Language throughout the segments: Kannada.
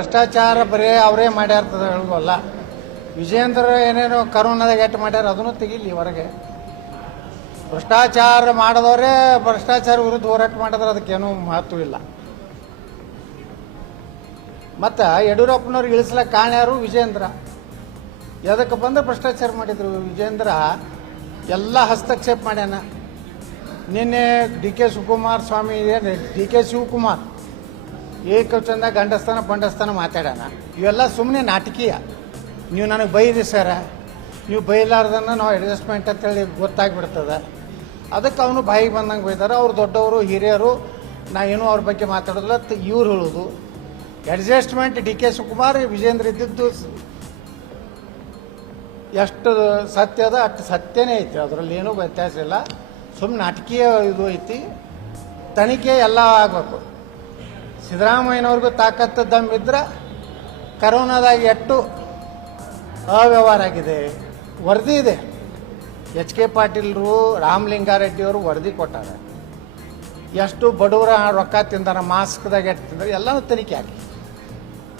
ಭ್ರಷ್ಟಾಚಾರ ಬರೀ ಅವರೇ ಮಾಡ್ಯಾರ್ತದ ಹೇಳೋದಲ್ಲ ವಿಜೇಂದ್ರ ಏನೇನೋ ಕರೋನಾದಾಗ ಎಟ್ಟು ಮಾಡ್ಯಾರ ಅದನ್ನು ತೆಗಿಲಿ ಹೊರಗೆ. ಭ್ರಷ್ಟಾಚಾರ ಮಾಡಿದವರೇ ಭ್ರಷ್ಟಾಚಾರ ವಿರುದ್ಧ ಹೋರಾಟ ಮಾಡಿದ್ರೆ ಅದಕ್ಕೇನೂ ಮಹತ್ವ ಇಲ್ಲ. ಮತ್ತು ಯಡಿಯೂರಪ್ಪನವ್ರು ಇಳಿಸ್ಲಕ್ಕೆ ಕಾರಣ ಯಾರು? ವಿಜೇಂದ್ರ ಎದಕ್ಕೆ ಬಂದ್ರೆ ಭ್ರಷ್ಟಾಚಾರ ಮಾಡಿದ್ರು? ವಿಜೇಂದ್ರ ಎಲ್ಲ ಹಸ್ತಕ್ಷೇಪ ಮಾಡ್ಯಾನ. ನಿನ್ನೆ ಡಿ ಕೆ ಶಿವಕುಮಾರ್ ಸ್ವಾಮಿ ಏನು ಡಿ ಕೆ ಶಿವಕುಮಾರ್ ಏಕವಚನದ ಗಂಡಸ್ಥಾನ ಬಂಡಸ್ಥಾನ ಮಾತಾಡೋಣ. ಇವೆಲ್ಲ ಸುಮ್ಮನೆ ನಾಟಕೀಯ. ನೀವು ನನಗೆ ಬೈರಿ ಸರ ನೀವು ಬೈಲಾರ್ದನ್ನ ನಾವು ಅಡ್ಜಸ್ಟ್ಮೆಂಟ್ ಅಂತೇಳಿ ಗೊತ್ತಾಗ್ಬಿಡ್ತದೆ. ಅದಕ್ಕೆ ಅವನು ಬಾಯಿಗೆ ಬಂದಂಗೆ ಬೈದಾರೆ. ಅವ್ರು ದೊಡ್ಡವರು, ಹಿರಿಯರು, ನಾ ಏನು ಅವ್ರ ಬಗ್ಗೆ ಮಾತಾಡೋದಿಲ್ಲ. ಇವ್ರು ಹೇಳೋದು. Adjustment D K Shivakumar, Vijayendra ಇದ್ದಿದ್ದು ಎಷ್ಟು ಸತ್ಯ ಅದ, ಅಷ್ಟು ಸತ್ಯನೇ ಐತಿ. ಅದರಲ್ಲಿ ಏನೂ ವ್ಯತ್ಯಾಸ ಇಲ್ಲ. ಸುಮ್ಮನೆ ನಾಟಕೀಯ ಇದು ಐತಿ. ತನಿಖೆ ಎಲ್ಲ ಆಗಬೇಕು. ಸಿದ್ದರಾಮಯ್ಯನವ್ರಿಗೂ ತಾಕತ್ತು ದಮ್ ಇದ್ರೆ ಕರೋನಾದಾಗ ಎಷ್ಟು ಅವ್ಯವಹಾರ ಆಗಿದೆ. ವರದಿ ಇದೆ. ಎಚ್ ಕೆ ಪಾಟೀಲ್ರು, ರಾಮಲಿಂಗಾರೆಡ್ಡಿಯವರು ವರದಿ ಕೊಟ್ಟಾರೆ. ಎಷ್ಟು ಬಡವರ ರೊಕ್ಕ ತಿಂದಾರ, ಮಾಸ್ಕ್ದಾಗ ಎಷ್ಟು ತಿಂದ್ರೆ, ಎಲ್ಲನೂ ತನಿಖೆ ಆಗಲಿ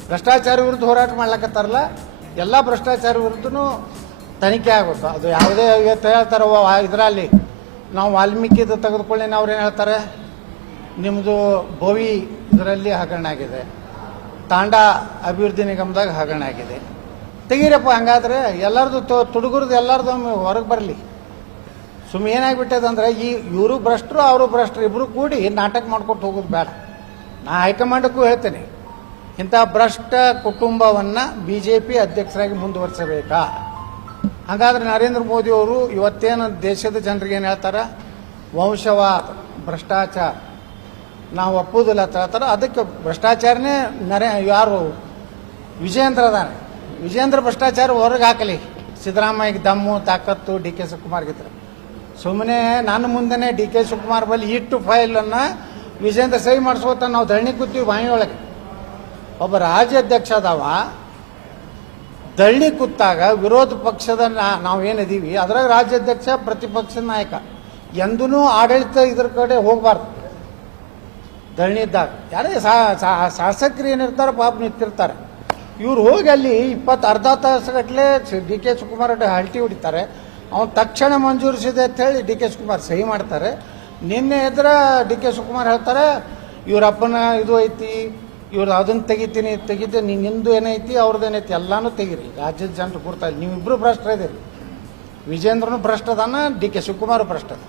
ಭ್ರಷ್ಟಾಚಾರ ವಿರುದ್ಧ ಹೋರಾಟ ಮಾಡ್ಲಕತ್ತಾರಲ್ಲ, ಎಲ್ಲ ಭ್ರಷ್ಟಾಚಾರ ವಿರುದ್ಧನೂ ತನಿಖೆ ಆಗಬೇಕು ಅದು ಯಾವುದೇ ಇವತ್ತು ಇದರಲ್ಲಿ ನಾವು ವಾಲ್ಮೀಕಿದು ತೆಗೆದುಕೊಳ್ಳಿ ಅವ್ರು ಏನು ಹೇಳ್ತಾರೆ? ನಿಮ್ಮದು ಬೋವಿ ಇದರಲ್ಲಿ ಹಗರಣ ಆಗಿದೆ. ತಾಂಡ ಅಭಿವೃದ್ಧಿ ನಿಗಮದಾಗ ಹಗರಣ ಆಗಿದೆ. ತೆಗೀರಪ್ಪ, ಹಂಗಾದ್ರೆ ಎಲ್ಲರದು ತುಡುಗುರ್ದು ಎಲ್ಲರದು ಹೊರಗೆ ಬರಲಿ. ಸುಮ್ಮ ಏನಾಗ್ಬಿಟ್ಟದಂದ್ರೆ ಈ ಇವರು ಭ್ರಷ್ಟರು, ಅವರು ಭ್ರಷ್ಟರು ಇಬ್ಬರು ಕೂಡಿ ನಾಟಕ ಮಾಡ್ಕೊಟ್ಟು ಹೋಗೋದು ಬೇಡ. ನಾ ಹೈಕಮಾಂಡಕ್ಕೂ ಹೇಳ್ತೇನೆ, ಇಂಥ ಭ್ರಷ್ಟ ಕುಟುಂಬವನ್ನು ಬಿ ಜೆ ಪಿ ಅಧ್ಯಕ್ಷರಾಗಿ ಮುಂದುವರಿಸಬೇಕಾ? ಹಾಗಾದ್ರೆ ನರೇಂದ್ರ ಮೋದಿ ಅವರು ಇವತ್ತೇನು ದೇಶದ ಜನರಿಗೆ ಏನು ಹೇಳ್ತಾರೆ? ವಂಶವಾದ, ಭ್ರಷ್ಟಾಚಾರ. ನಾವು ಒಪ್ಪುವುದಿಲ್ಲ ಅಂತ ಅದಕ್ಕೆ ಭ್ರಷ್ಟಾಚಾರನೇ ನರೇ, ಯಾರು ವಿಜಯೇಂದ್ರ ಅದಾನೆ. ವಿಜಯೇಂದ್ರ ಭ್ರಷ್ಟಾಚಾರ ಹೊರಗೆ ಹಾಕಲಿ. ಸಿದ್ದರಾಮಯ್ಯಗೆ ದಮ್ಮು, ತಾಕತ್ತು, ಡಿ ಕೆ ಶಿವಕುಮಾರ್ಗಿದ್ರೆ ಸುಮ್ಮನೆ ನನ್ನ ಮುಂದೆನೆ ಡಿ ಕೆ ಶಿವಕುಮಾರ್ ಬಳಿ ಇಟ್ಟು ಫೈಲನ್ನು ವಿಜೇಂದ್ರ ಸಹಿ ಮಾಡಿಸ್ಕೋತ ನಾವು ಧರಣಿ ಕೂತೀವಿ ಬಾಯಿ ಒಳಗೆ. ಒಬ್ಬ ರಾಜ್ಯಾಧ್ಯಕ್ಷ ಅದಾವ. ದಳ್ಳಿ ಕೂತಾಗ ವಿರೋಧ ಪಕ್ಷದ ನಾ- ನಾವೇನಿದೀವಿ ಅದ್ರಾಗ ರಾಜ್ಯಾಧ್ಯಕ್ಷ ಪ್ರತಿಪಕ್ಷದ ನಾಯಕ. ಎಂದೂ ಆಡಳಿತ ಇದ್ರ ಕಡೆ ಹೋಗಬಾರ್ದು. ಧರಣಿ ಇದ್ದಾಗ. ಯಾರೇ ಶಾಸಕರು ಏನಿರ್ತಾರೆ ಪಾಪ ನಿಂತಿರ್ತಾರೆ. ಇವ್ರು ಹೋಗಿ ಅಲ್ಲಿ ಇಪ್ಪತ್ತು ಅರ್ಧ ತಾಸುಗಟ್ಟಲೆ ಡಿ ಕೆ ಶಿವಕುಮಾರ್ ಹಲ್ಟಿ ಹೊಡಿತಾರೆ. ಅವ್ನು ತಕ್ಷಣ ಮಂಜೂರಿಸಿದೆ ಅಂತ ಹೇಳಿ ಡಿ ಕೆ ಶಿವಕುಮಾರ್ ಸಹಿ ಮಾಡ್ತಾರೆ. ನಿನ್ನೆ ಎದ್ರ ಡಿ ಕೆ ಶಿವಕುಮಾರ್ ಹೇಳ್ತಾರೆ ಇವ್ರ ಅಪ್ಪನ ಇದು ಐತಿ ಇವ್ರು ಅದನ್ನು ತೆಗಿತೀನಿ ತೆಗಿತೀನಿ ನಿಂದು ಏನೈತಿ ಅವ್ರದ್ದು ಏನೈತಿ, ಎಲ್ಲಾನು ತೆಗೀರಿ. ರಾಜ್ಯದ ಜನರು ಕೊಡ್ತಾ ಇಲ್ಲ ನೀವಿಬ್ಬರು ಭ್ರಷ್ಟ ಇದ್ದೀರಿ. ವಿಜೇಂದ್ರನು ಭ್ರಷ್ಟದಾನ, ಡಿ ಕೆ ಶಿವಕುಮಾರ್ ಭ್ರಷ್ಟ